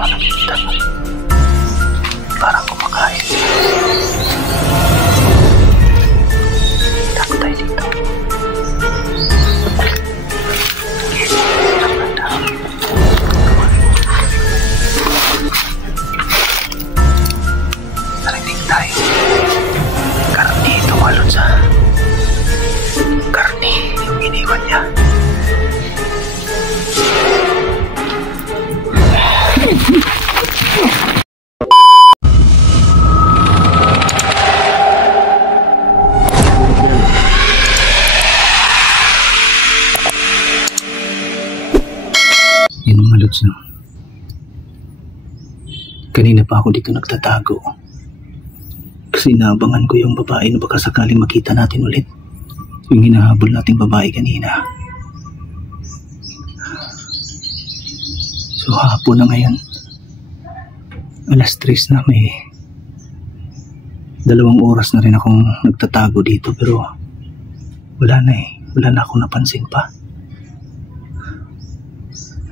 ba nakikita mo? Parang kumakain siya. Tago tayo dito. Narinig tayo. Karni tumalon sa karni yung iniwan niya. Yan mga lods, no? Kanina pa ako dito nagtatago kasi inaabangan ko yung babae na baka sakali makita natin ulit, yung hinahabol nating babae kanina. So hapon na ngayon, alas 3 na, may 2 oras na rin akong nagtatago dito, pero wala na wala na akong napansin pa.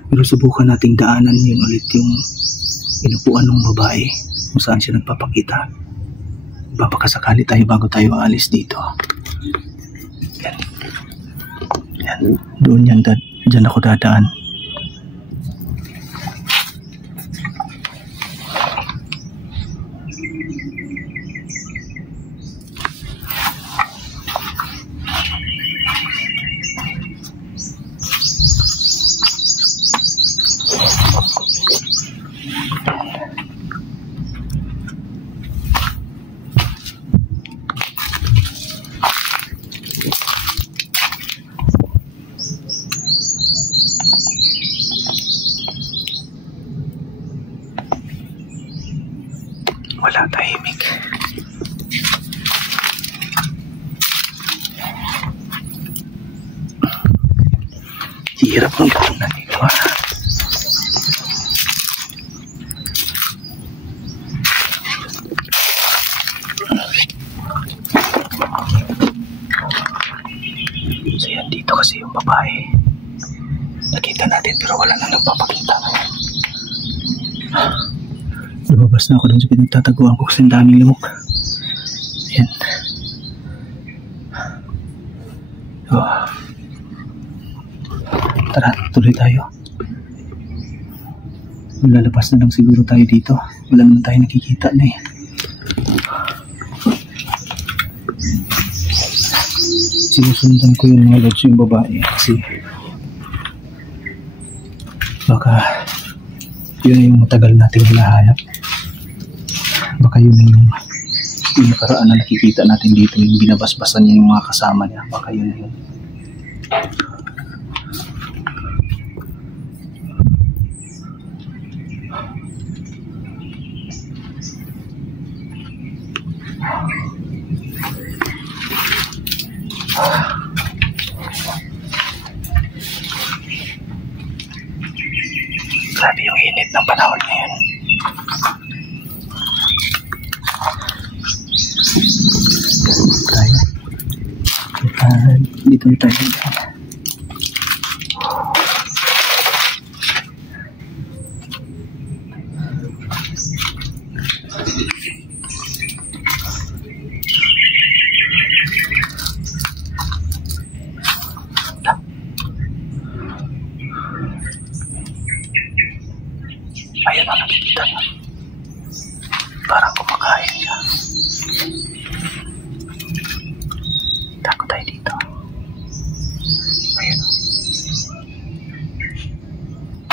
Pero subukan nating daanan yun ulit yung inupuan ng babae kung saan siya nagpapakita. Papakasakali tayo bago tayo aalis dito. Yan. Doon yan, dyan ako dadaan. Wala, tahimik. Hirap ng daanan nito, ha? So yan, dito kasi yung babae. Nakita natin pero wala nang nagpapakita. Lumabas na ako dun sa pinagtataguan ko kasi ang daming lamok. Ayan. Oh. Tara, tuloy tayo. Lalabas na lang siguro tayo dito. Wala naman tayo nakikita na Sinusundan ko yung mga lods yung babae kasi baka yun yung matagal nating hinahanap. Baka yun yung nakaraan na nakikita natin dito, yung binabasbasan niya yung mga kasama niya. Baka yun yun. Grabe yung init ng panahon ngayon. Dito tayo. Ayan ang nakikita niya. Parang kumakain siya. Tago tayo dito. Ayan.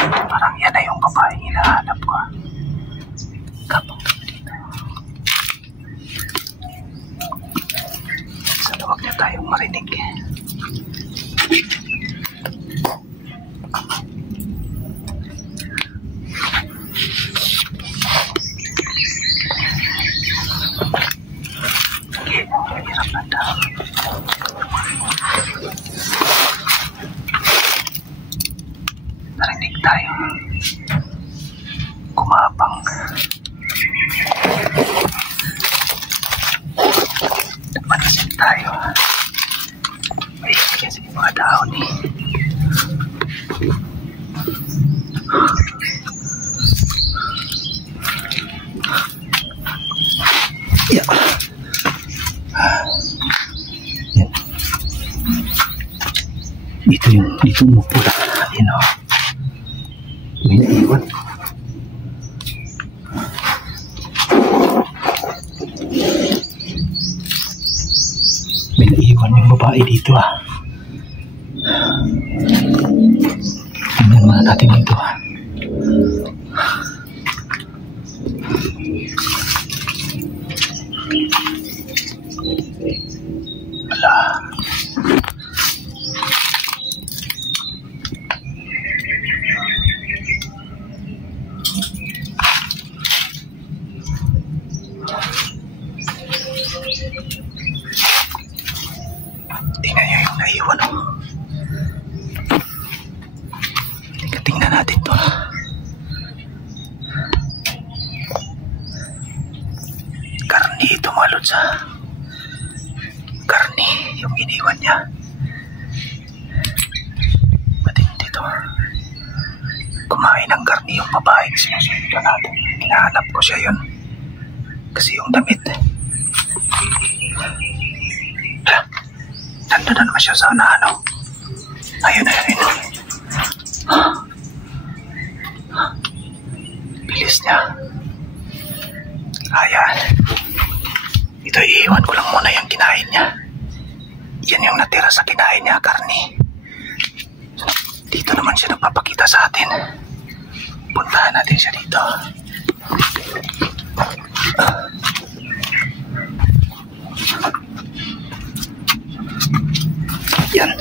Parang yan na yung babaeng hinahanap ko. Kapag dito. Sana wag niya tayong marinig. Hirap na daw. Narinig tayo. Kumabang. Napansin tayo. May kasi mga daon Dito umupo lang. Ayan o. May naiwan. May naiwan yung babae dito ah. Tingnan muna natin dito ah. Wala. Tingnan nyo yung naiwan o. Tingnan natin to. Karni ito mga lods ha. Karni yung iniwan niya. Matindi to. Kumain ng karni yung babae. Sinusunod natin. Hinahanap ko siya yun. Kasi yung damit. Nandun na naman siya sa ano. Ayun. Bilis niya. Ayan. Ito iiwan ko lang muna yung kinain niya. Yan yung natira sa kinain niya, karni. Dito naman siya nagpapakita sa atin. Puntahan natin siya dito. Yan.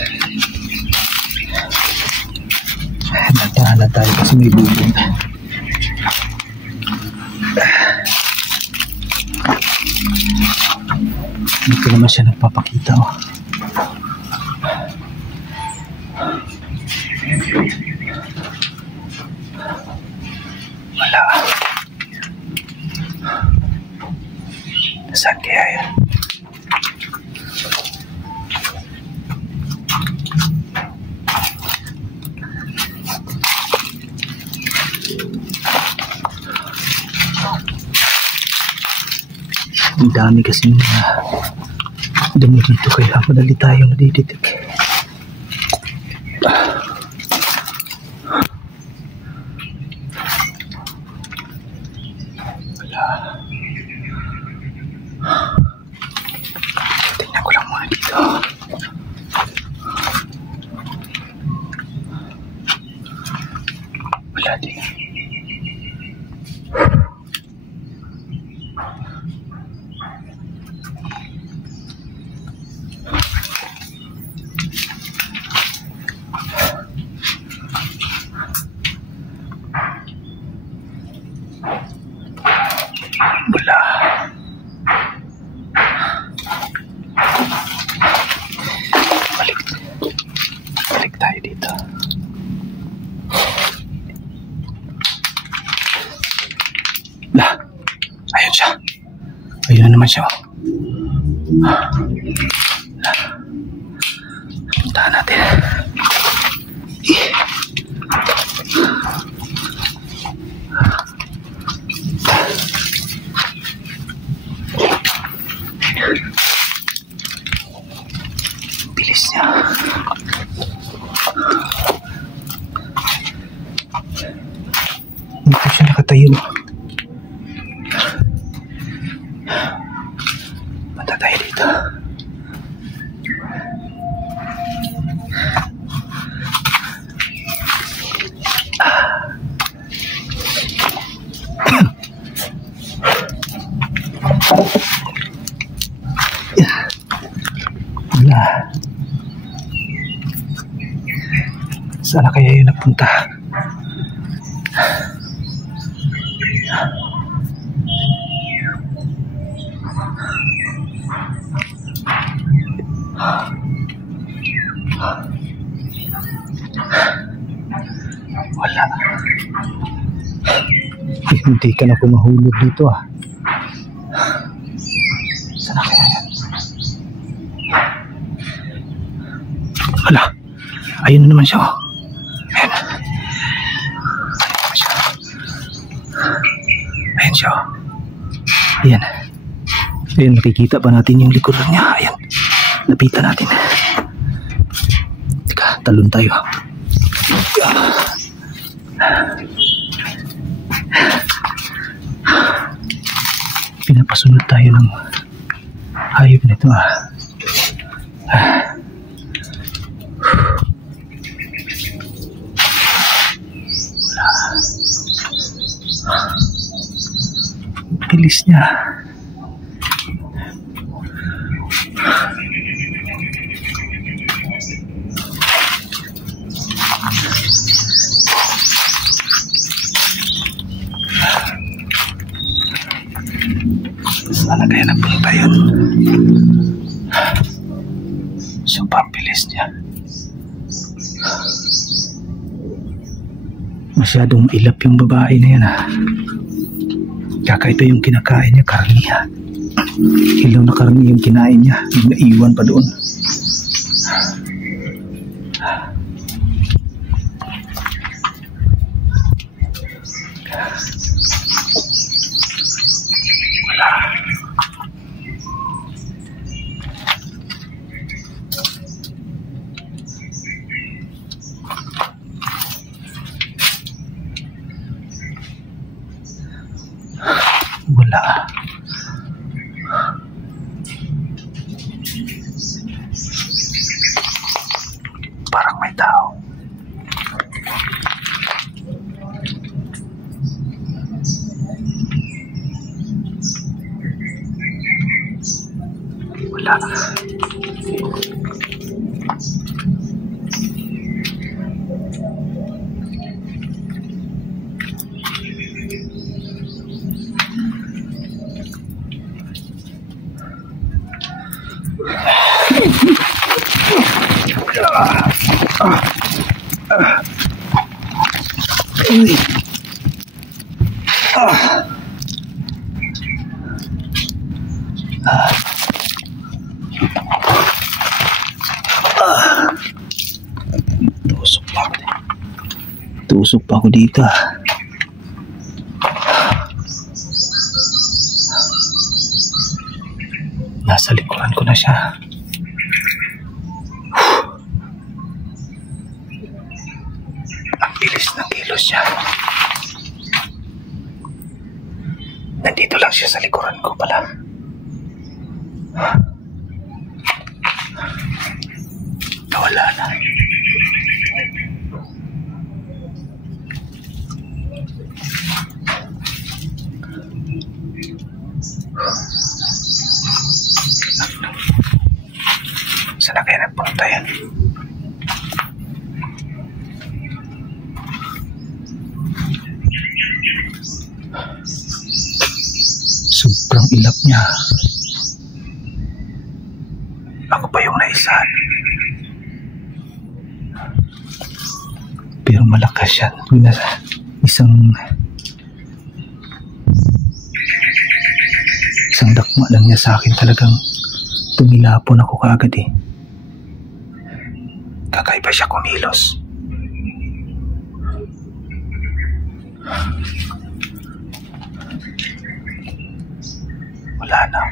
Nantahan na tayo kasi may bubong. Dito naman siya nagpapakita oh. Wala. Nasaan kaya yan? Ang dami kasi dami dito kaya madali tayong nadiditik. Wala. Tingnan ko lang muna dito. Wala din. Wala. Balik tayo dito. Lah, ayun siya. Ayun na naman siya. Puntahan natin. Bilis niya. Dito siya nakatayo. Punta tayo dito. Wala. Sana kaya yun napunta? Wala. Hindi ka na kumahulog dito ah. Sana kaya yan? Wala. Ayun na naman siya oh. Ayan. Ayan siya oh. Ayan. Ayan, nakikita pa natin yung likuran niya. Ayan. Napitan natin. Teka. Talon tayo. Pinapasunod tayo ng hayop nito Wala. Bilis niya. Sana kaya napunta yun. Sobrang bilis niya. Masyadong ilap yung babae na yan Kakaiba yung kinakain niya, karni Hilaw na karni yung kinain niya. Yung naiwan pa doon. Wala. Parang may tao. Wala. Tusok pa ako dito. Nasa likuran ko na siya. Ang bilis ng kilos niya. Nandito lang siya sa likuran ko pala. Nawala na. Saan na kaya nagpunta yan? Sobrang ilap niya. Ako pa yung naisahan. Pero malakas siya. Isang dakma lang niya sa akin, talagang tumilapon ako kaagad Kakaiba siya kumilos. Wala na.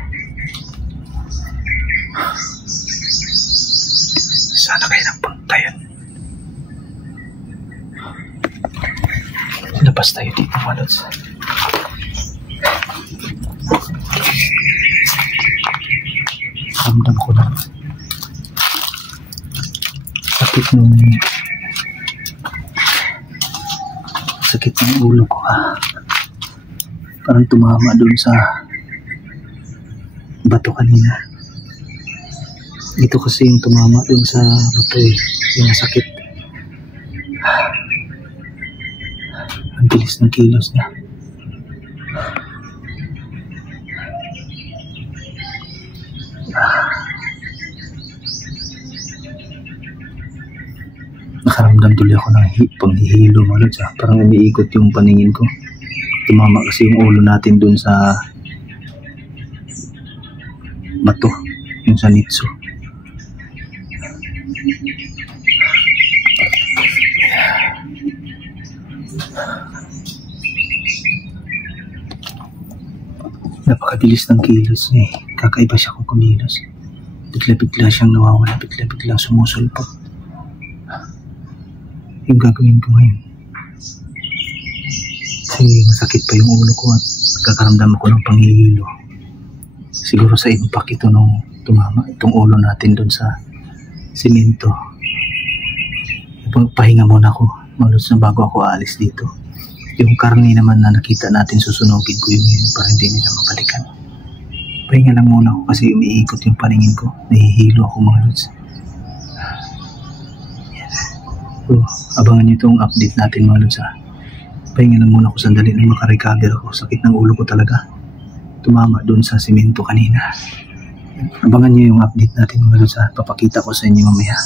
Sana kayo nagpunta yun. Labas tayo dito, Malods. Ramdam ko lang sakit ng ulo ko parang tumama doon sa bato kanina. Ito kasi yung tumama doon sa bato yung masakit. Ang bilis ng kilos niya. Nakaramdam tuloy ako ng panghihilo, Malods. Parang umiikot yung paningin ko. Tumama kasi yung ulo natin dun sa bato, yung sa nitso. Napakabilis ng kilos niya Kakaiba siya kung kumilos. Bigla-bigla siyang nawawala, bigla-biglang sumusulpot. yung gagawin ko ngayon. Kasi masakit pa yung ulo ko at nagkakaramdam ako ng panghihilo. Siguro sa impact ito nung tumama itong ulo natin doon sa simento. Pahinga muna ako malos na bago ako aalis dito. Yung karne naman na nakita natin susunugin ko yun para hindi nila mabalikan. Pahinga lang muna ako kasi umiikot yung paningin ko. Nahihilo ako mga lods. So, abangan nyo itong update natin mga lods ha. Pahinga lang muna ako sandali nang makarecover ako. Sakit ng ulo ko talaga. Tumama doon sa simento kanina. Abangan nyo yung update natin mga lods ha. Papakita ko sa inyo mamaya.